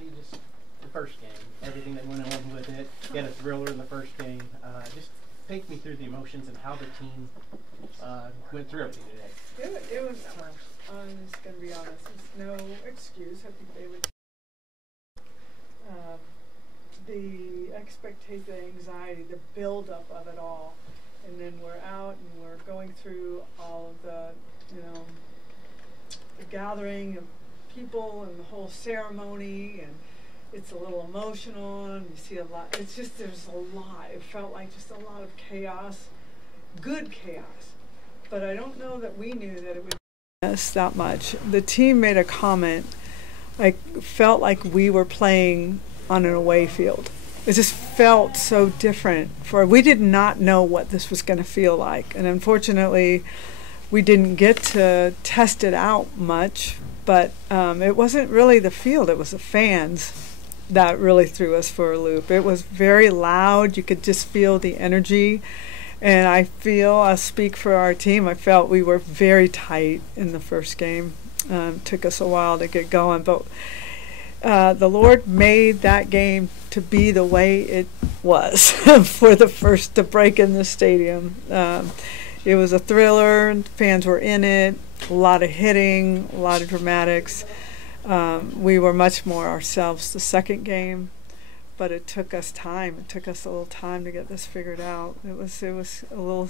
Patty, just the first game, everything that went along with it. You had a thriller in the first game. Just take me through the emotions and how the team went through everything today. It was tough. I'm just going to be honest. There's no excuse. I think they would. The expectation, the anxiety, the buildup of it all. And then we're out and we're going through all of the, the gathering of people and the whole ceremony, and it's a little emotional, and you see a lot. It's just, there's a lot. It felt like just a lot of chaos, good chaos. But I don't know that we knew that it would us that much. The team made a comment. I felt like we were playing on an away field. It just felt so different. We did not know what this was going to feel like, and unfortunately we didn't get to test it out much, but it wasn't really the field, it was the fans that really threw us for a loop. It was very loud. You could just feel the energy, and I'll speak for our team, I felt we were very tight in the first game. Took us a while to get going, but the Lord made that game to be the way it was for the first to break in the stadium. It was a thriller, and fans were in it, a lot of hitting, a lot of dramatics. We were much more ourselves the second game, but it took us time. It took us a little time to get this figured out. It was a little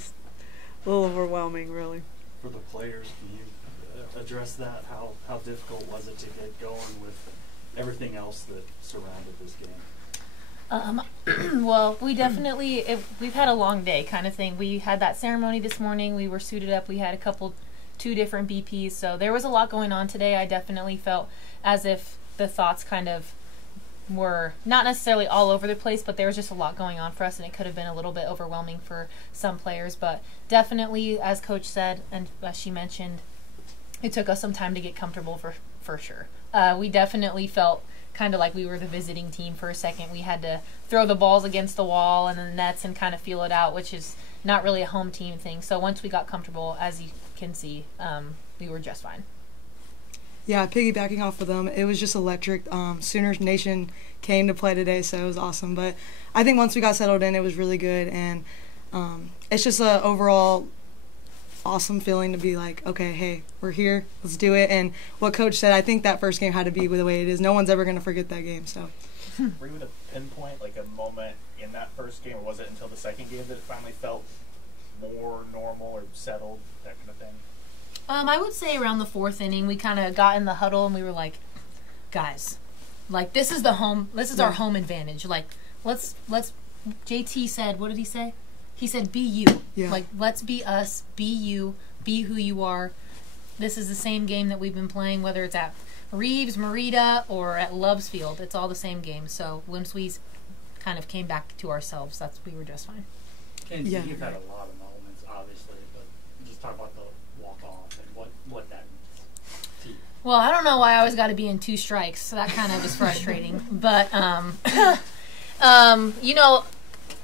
overwhelming, really. For the players, can you address that? How difficult was it to get going with everything else that surrounded this game? Well, we definitely, we've had a long day kind of thing. We had that ceremony this morning. We were suited up. We had two different BPs. So there was a lot going on today. I definitely felt as if the thoughts kind of were not necessarily all over the place, but there was just a lot going on for us, and it could have been a little bit overwhelming for some players. But definitely, as Coach said, and as she mentioned, it took us some time to get comfortable for sure. We definitely felt kind of like we were the visiting team for a second. We had to throw the balls against the wall and the nets and kind of feel it out, which is not really a home team thing. So once we got comfortable, as you can see, we were just fine. Yeah, piggybacking off of them, it was just electric. Sooners Nation came to play today, so it was awesome. But I think once we got settled in, it was really good. And it's just an overall awesome feeling to be like, okay, hey, we're here, let's do it. And what Coach said, I think that first game had to be the way it is. No one's ever going to forget that game. So, were you able to pinpoint like a moment in that first game, or was it until the second game that it finally felt more normal or settled, that kind of thing? I would say around the fourth inning, we kind of got in the huddle and we were like, guys, like this is our home advantage. Like let's. JT said, what did he say? He said, be you. Yeah. Like, let's be us, be you, be who you are. This is the same game that we've been playing, whether it's at Reeves, Merida, or at Love's Field. It's all the same game. So once we kind of came back to ourselves, we were just fine. Kinzie, you've had a lot of moments, obviously, but just talk about the walk-off and what that means to you. Well, I don't know why I always got to be in two strikes, so that kind of is frustrating. But,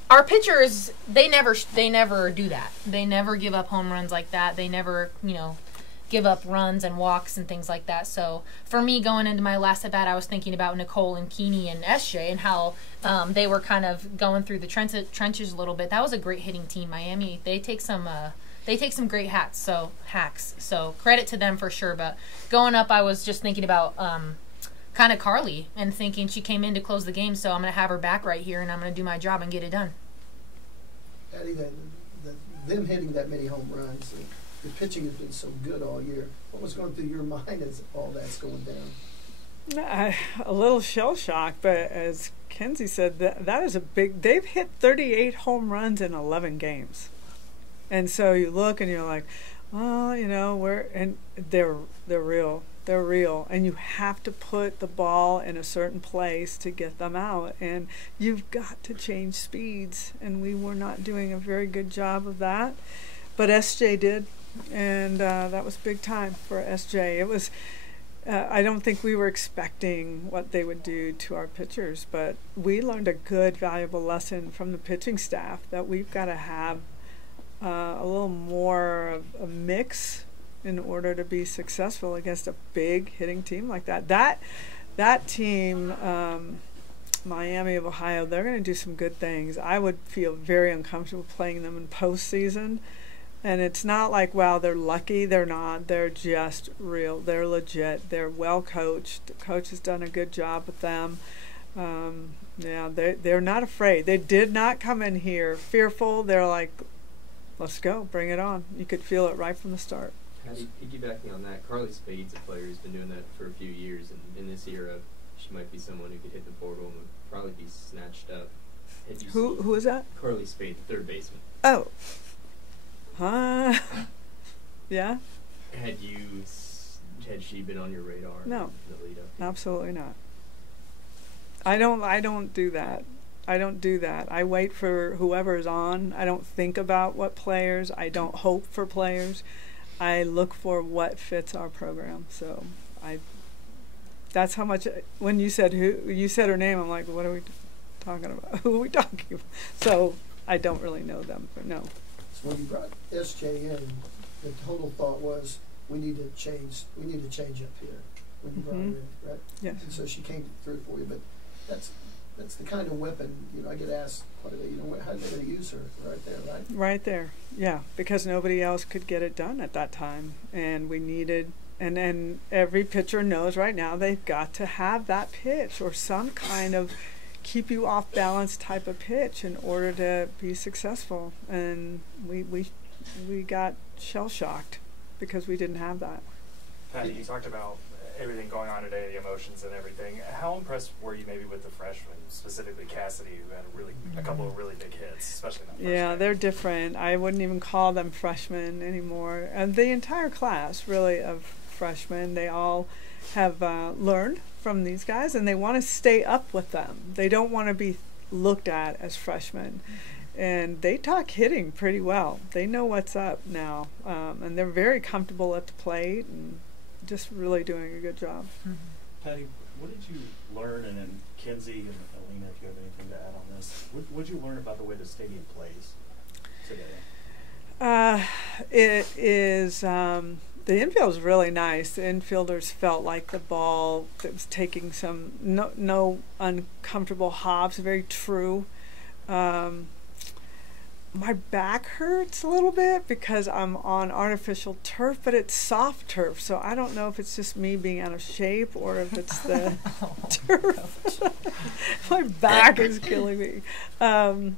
our pitchers, they never do that. They never give up home runs like that. They never, give up runs and walks and things like that. So for me, going into my last at bat, I was thinking about Nicole and Keeney and SJ and how they were kind of going through the trenches a little bit. That was a great hitting team, Miami. They take some great hacks. So credit to them for sure. But going up, I was just thinking about kind of Carly and thinking she came in to close the game, so I'm going to have her back right here and I'm going to do my job and get it done. Patty, them hitting that many home runs, the pitching has been so good all year. What was going through your mind as all that's going down? A little shell shock, but as Kinzie said, that is a big. They've hit 38 home runs in 11 games, and so you look and you're like, well, they're real. They're real, and you have to put the ball in a certain place to get them out, and you've got to change speeds, and we were not doing a very good job of that, but SJ did, and that was big time for SJ. It was, I don't think we were expecting what they would do to our pitchers, but we learned a good, valuable lesson from the pitching staff that we've got to have a little more of a mix in order to be successful against a big hitting team like that. that team, Miami of Ohio, they're going to do some good things. I would feel very uncomfortable playing them in postseason. And it's not like, wow, they're lucky. They're not. They're just real. They're legit. They're well coached. The coach has done a good job with them. Yeah, they're not afraid. They did not come in here fearful. They're like, let's go, bring it on. You could feel it right from the start. Patty, piggybacking on that, Carly Spade's a player who's been doing that for a few years, and in this era, she might be someone who could hit the portal and would probably be snatched up. Who is that? Carly Spade, the third baseman. Oh. Yeah? Had she been on your radar? No. In the lead up? Absolutely not. I don't do that. I don't do that. I wait for whoever's on. I don't think about what players. I don't hope for players. I look for what fits our program. So that's how much, when you said her name, I'm like, what are we talking about? Who are we talking about? So I don't really know them, but no. So when you brought SJ in, the total thought was we need to change up here when you brought her in, right? Yes. And so she came through for you, but that's the kind of weapon, I get asked quite a bit, how are they going to use her? Right there, right? Right there, yeah, because nobody else could get it done at that time, and we needed, and every pitcher knows right now they've got to have that pitch or some kind of keep you off balance type of pitch in order to be successful, and we got shell shocked because we didn't have that. Patty, you talked about everything going on today, the emotions and everything. How impressed were you maybe with the freshmen, specifically Cassidy, who had a couple of really big hits, especially in that first game? They're different. I wouldn't even call them freshmen anymore. And the entire class, really, of freshmen, they all have learned from these guys, and they want to stay up with them. They don't want to be looked at as freshmen. And they talk hitting pretty well. They know what's up now. And they're very comfortable at the plate and just really doing a good job. Patty, what did you learn, and then Kinzie and Alynah, if you have anything to add on this, what did you learn about the way the stadium plays today? It is, the infield is really nice. The infielders felt like the ball that was taking some, no uncomfortable hops, very true. My back hurts a little bit because I'm on artificial turf, but it's soft turf, so I don't know if it's just me being out of shape or if it's the turf. My back is killing me. I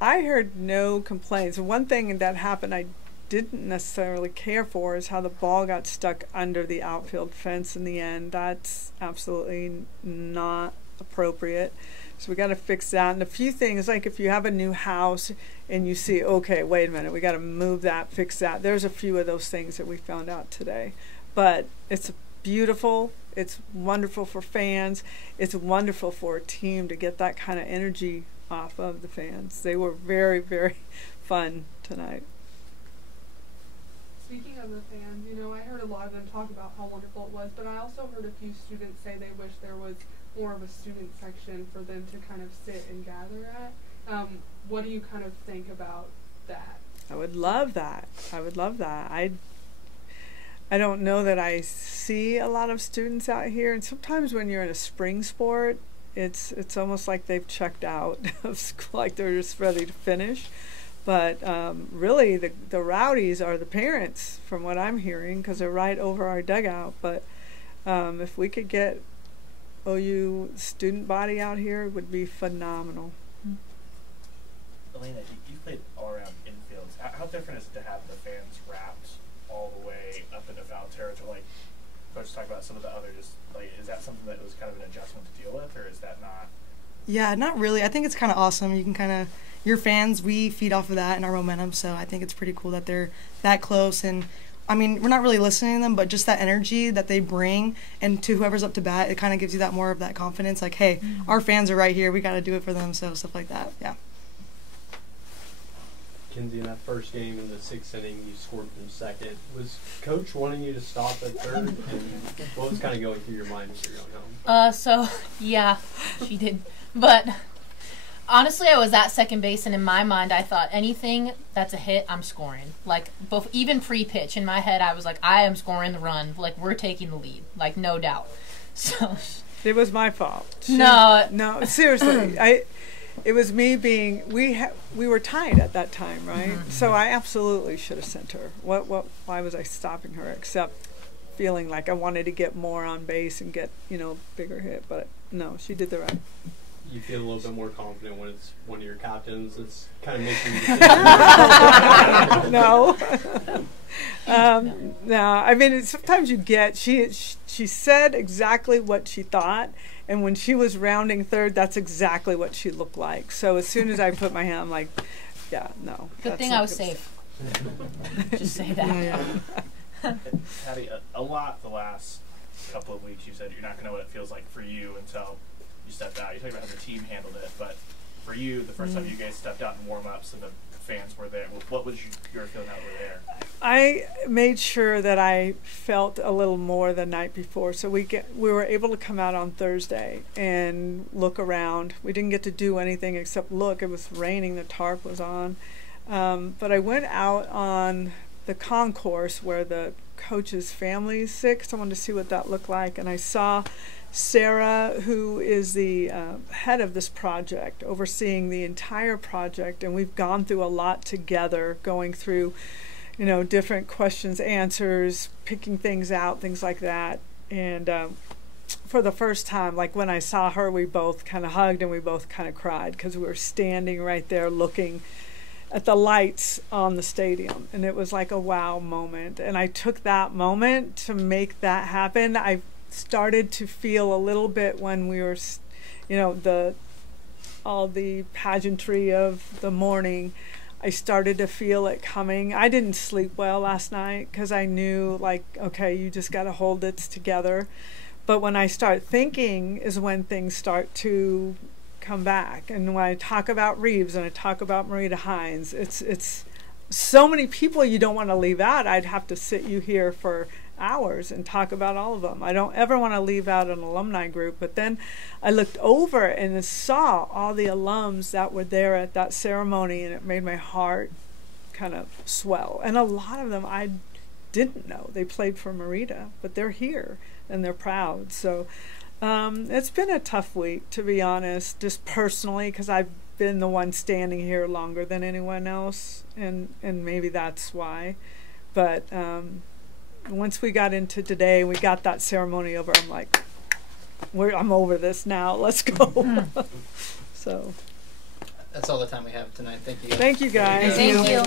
heard no complaints. One thing that happened I didn't necessarily care for is how the ball got stuck under the outfield fence in the end. That's absolutely not appropriate. So we got to fix that. And a few things, like if you have a new house and you see, okay, wait a minute, we got to move that, fix that. There's a few of those things that we found out today. But it's beautiful. It's wonderful for fans. It's wonderful for a team to get that kind of energy off of the fans. They were very, very fun tonight. Speaking of the fans, I heard a lot of them talk about how wonderful it was, but I also heard a few students say they wish there was more of a student section for them to kind of sit and gather at. What do you kind of think about that? I would love that. I would love that. I don't know that I see a lot of students out here, and sometimes when you're in a spring sport, it's almost like they've checked out of school, like they're just ready to finish. But really, the rowdies are the parents, from what I'm hearing, because they're right over our dugout. But if we could get OU student body out here, it would be phenomenal. Alynah, you've played all around infields. How different is it to have the fans wrapped all the way up into foul territory? Like, Coach talked about some of the other, is that something that was kind of an adjustment to deal with, or is that not? Yeah, not really. I think it's kind of awesome. You can kind of, your fans, we feed off of that and our momentum, so I think it's pretty cool that they're that close. And I mean, we're not really listening to them, but just that energy that they bring, and to whoever's up to bat, it kind of gives you that more of that confidence, like, hey, our fans are right here, we got to do it for them, so stuff like that, yeah. Kinzie, in that first game in the sixth inning, you scored from second. Was Coach wanting you to stop at third? And what was kind of going through your mind as you're going home? Yeah, she did. But honestly, I was at second base, and in my mind, I thought anything that's a hit, I'm scoring. Like, even pre-pitch, in my head, I was like, I am scoring the run. Like, we're taking the lead. Like, no doubt. So It was my fault. No, seriously. It was me being. We were tied at that time, right? Mm-hmm. So I absolutely should have sent her. Why was I stopping her? Except feeling like I wanted to get more on base and get bigger hit, but no, she did the right. You feel a little bit more confident when it's one of your captains that's kind of making you No. No, I mean, sometimes you get, she said exactly what she thought, and when she was rounding third, that's exactly what she looked like. So as soon as I put my hand, I'm like, yeah, no. Good thing I was safe. Just say that. Patty, a lot the last couple of weeks you said you're not going to know what it feels like for you until you stepped out. You talked about how the team handled it, but for you, the first time you guys stepped out in warm-ups and the fans were there, what was your feeling out there? I made sure that I felt a little more the night before, so we were able to come out on Thursday and look around. We didn't get to do anything except look. It was raining, the tarp was on, but I went out on the concourse where the coach's family is sick, so I wanted to see what that looked like, and I saw Sarah, who is the head of this project, overseeing the entire project, and we've gone through a lot together, going through, different questions, answers, picking things out, things like that. And for the first time, like when I saw her, we both kind of hugged and we both kind of cried because we were standing right there looking at the lights on the stadium, and it was like a wow moment. And I took that moment to make that happen. I started to feel a little bit when we were, all the pageantry of the morning, I started to feel it coming. I didn't sleep well last night because I knew, like, okay, you just got to hold it together. But when I start thinking is when things start to come back. And when I talk about Reeves and I talk about Marita Hines, it's so many people you don't want to leave out. I'd have to sit you here for hours and talk about all of them. I don't ever want to leave out an alumni group, but then I looked over and saw all the alums that were there at that ceremony, and it made my heart kind of swell. And a lot of them I didn't know. They played for Marita, but they're here and they're proud. So it's been a tough week, to be honest, just personally, because I've been the one standing here longer than anyone else, and maybe that's why. But once we got into today, we got that ceremony over, I'm like, I'm over this now. Let's go. So that's all the time we have tonight. Thank you. Thank you, guys. Thank you.